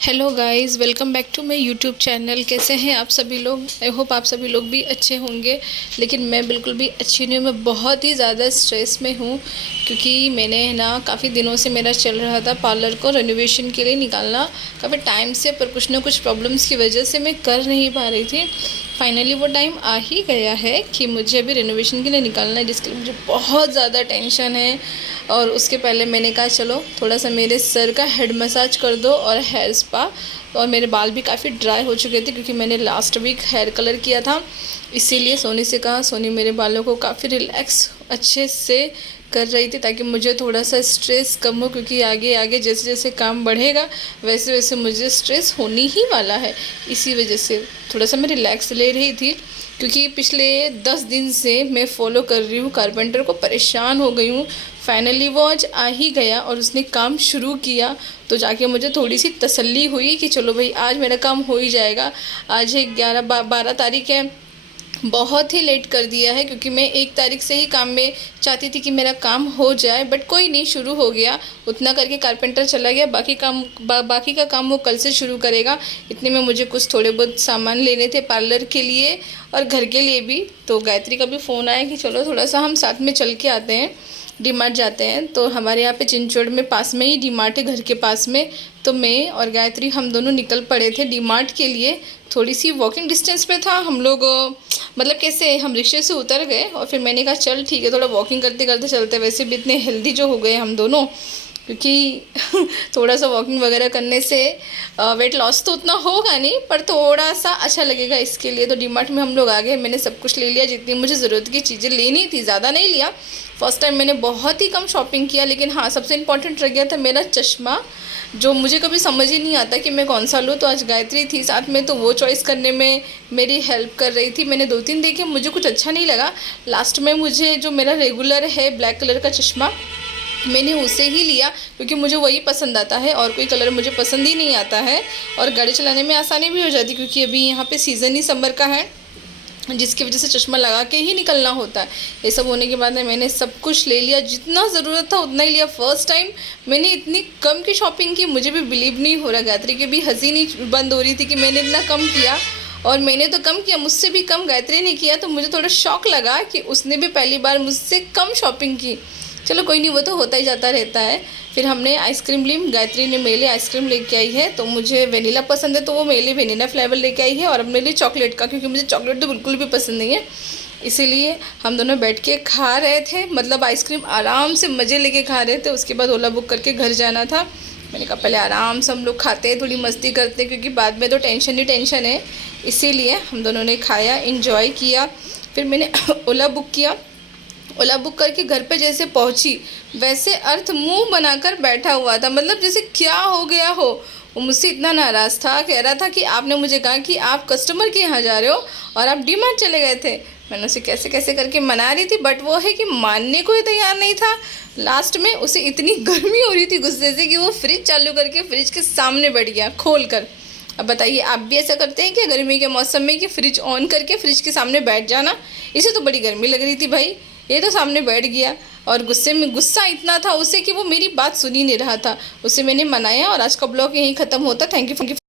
Hello guys, welcome back to my YouTube channel. कैसे हैं आप सभी लोग? आई होप आप सभी लोग भी अच्छे होंगे। लेकिन मैं बिल्कुल भी अच्छी नहीं हूँ। मैं बहुत ही ज़्यादा स्ट्रेस में हूँ क्योंकि मैंने ना काफ़ी दिनों से मेरा चल रहा था पार्लर को रेनोवेशन के लिए निकालना काफ़ी टाइम से, पर कुछ ना कुछ प्रॉब्लम्स की वजह से मैं कर नहीं पा रही थी। फाइनली वो टाइम आ ही गया है कि मुझे अभी रेनोवेशन के लिए निकालना है, जिसके लिए मुझे बहुत ज़्यादा टेंशन है। और उसके पहले मैंने कहा चलो थोड़ा सा मेरे सर का हेड मसाज कर दो और हेयर स्पा। और मेरे बाल भी काफ़ी ड्राई हो चुके थे क्योंकि मैंने लास्ट वीक हेयर कलर किया था, इसीलिए सोनी से कहा। सोनी मेरे बालों को काफ़ी रिलैक्स अच्छे से कर रही थी ताकि मुझे थोड़ा सा स्ट्रेस कम हो, क्योंकि आगे आगे जैसे जैसे काम बढ़ेगा वैसे वैसे मुझे स्ट्रेस होनी ही वाला है। इसी वजह से थोड़ा सा मैं रिलैक्स ले रही थी, क्योंकि पिछले 10 दिन से मैं फॉलो कर रही हूँ कारपेंटर को, परेशान हो गई हूँ। फाइनली वो आज आ ही गया और उसने काम शुरू किया, तो जाके मुझे थोड़ी सी तसल्ली हुई कि चलो भाई आज मेरा काम हो ही जाएगा। आज है 12 तारीख है। बहुत ही लेट कर दिया है क्योंकि मैं 1 तारीख से ही काम में चाहती थी कि मेरा काम हो जाए, बट कोई नहीं, शुरू हो गया। उतना करके कारपेंटर चला गया। बाकी का काम वो कल से शुरू करेगा। इतने में मुझे कुछ थोड़े बहुत सामान लेने थे पार्लर के लिए और घर के लिए भी। तो गायत्री का भी फ़ोन आया कि चलो थोड़ा सा हम साथ में चल के आते हैं, डी मार्ट जाते हैं। तो हमारे यहाँ पे चिंचोड़ में पास में ही डी मार्ट है, घर के पास में। तो मैं और गायत्री हम दोनों निकल पड़े थे डी मार्ट के लिए। थोड़ी सी वॉकिंग डिस्टेंस पे था। हम लोग मतलब कैसे, हम रिक्शे से उतर गए और फिर मैंने कहा चल ठीक है, थोड़ा वॉकिंग करते करते चलते। वैसे भी इतने हेल्दी जो हो गए हम दोनों, क्योंकि थोड़ा सा वॉकिंग वगैरह करने से वेट लॉस तो उतना होगा नहीं, पर थोड़ा सा अच्छा लगेगा इसके लिए। तो डी मार्ट में हम लोग आ गए। मैंने सब कुछ ले लिया, जितनी मुझे ज़रूरत की चीज़ें लेनी थी, ज़्यादा नहीं लिया। फर्स्ट टाइम मैंने बहुत ही कम शॉपिंग किया, लेकिन हाँ सबसे इम्पॉर्टेंट रह गया था मेरा चश्मा, जो मुझे कभी समझ ही नहीं आता कि मैं कौन सा लूँ। तो आज गायत्री थी साथ में, तो वो चॉइस करने में मेरी हेल्प कर रही थी। मैंने 2-3 देखे, मुझे कुछ अच्छा नहीं लगा। लास्ट में मुझे जो मेरा रेगुलर है ब्लैक कलर का चश्मा, मैंने उसे ही लिया क्योंकि मुझे वही पसंद आता है और कोई कलर मुझे पसंद ही नहीं आता है। और गाड़ी चलाने में आसानी भी हो जाती, क्योंकि अभी यहाँ पे सीज़न ही समर का है, जिसकी वजह से चश्मा लगा के ही निकलना होता है। ये सब होने के बाद में मैंने सब कुछ ले लिया, जितना ज़रूरत था उतना ही लिया। फर्स्ट टाइम मैंने इतनी कम की शॉपिंग की, मुझे भी बिलीव नहीं हो रहा। गायत्री की भी हंसी नहीं बंद हो रही थी कि मैंने इतना कम किया। और मैंने तो कम किया, मुझसे भी कम गायत्री ने किया। तो मुझे थोड़ा शौक लगा कि उसने भी पहली बार मुझसे कम शॉपिंग की। चलो कोई नहीं, वो तो होता ही जाता रहता है। फिर हमने आइसक्रीम ली। गायत्री ने मेरे लिए आइसक्रीम लेके आई है, तो मुझे वेनिला पसंद है तो वो मेरे लिए वेनिला फ्लेवर लेके आई है, और अपने लिए चॉकलेट का, क्योंकि मुझे चॉकलेट तो बिल्कुल भी पसंद नहीं है। इसीलिए हम दोनों बैठ के खा रहे थे, मतलब आइसक्रीम आराम से मज़े लेके खा रहे थे। उसके बाद ओला बुक करके घर जाना था। मैंने कहा पहले आराम से हम लोग खाते हैं, थोड़ी मस्ती करते हैं, क्योंकि बाद में तो टेंशन ही टेंशन है। इसीलिए हम दोनों ने खाया, इंजॉय किया। फिर मैंने ओला बुक किया। ओला बुक करके घर पे जैसे पहुंची, वैसे अर्थ मुंह बनाकर बैठा हुआ था, मतलब जैसे क्या हो गया हो। वो मुझसे इतना नाराज़ था, कह रहा था कि आपने मुझे कहा कि आप कस्टमर के यहाँ जा रहे हो और आप डी मार्ट चले गए थे। मैंने उसे कैसे कैसे करके मना रही थी, बट वो है कि मानने को ही तैयार नहीं था। लास्ट में उसे इतनी गर्मी हो रही थी गुस्से से कि वो फ्रिज चालू करके फ्रिज के सामने बैठ गया खोल कर। अब बताइए, आप भी ऐसा करते हैं क्या गर्मी के मौसम में कि फ्रिज ऑन करके फ्रिज के सामने बैठ जाना? इसे तो बड़ी गर्मी लग रही थी भाई, ये तो सामने बैठ गया। और गुस्से में गुस्सा इतना था उसे कि वो मेरी बात सुन ही नहीं रहा था। उसे मैंने मनाया और आज का ब्लॉग यहीं ख़त्म होता। Thank you.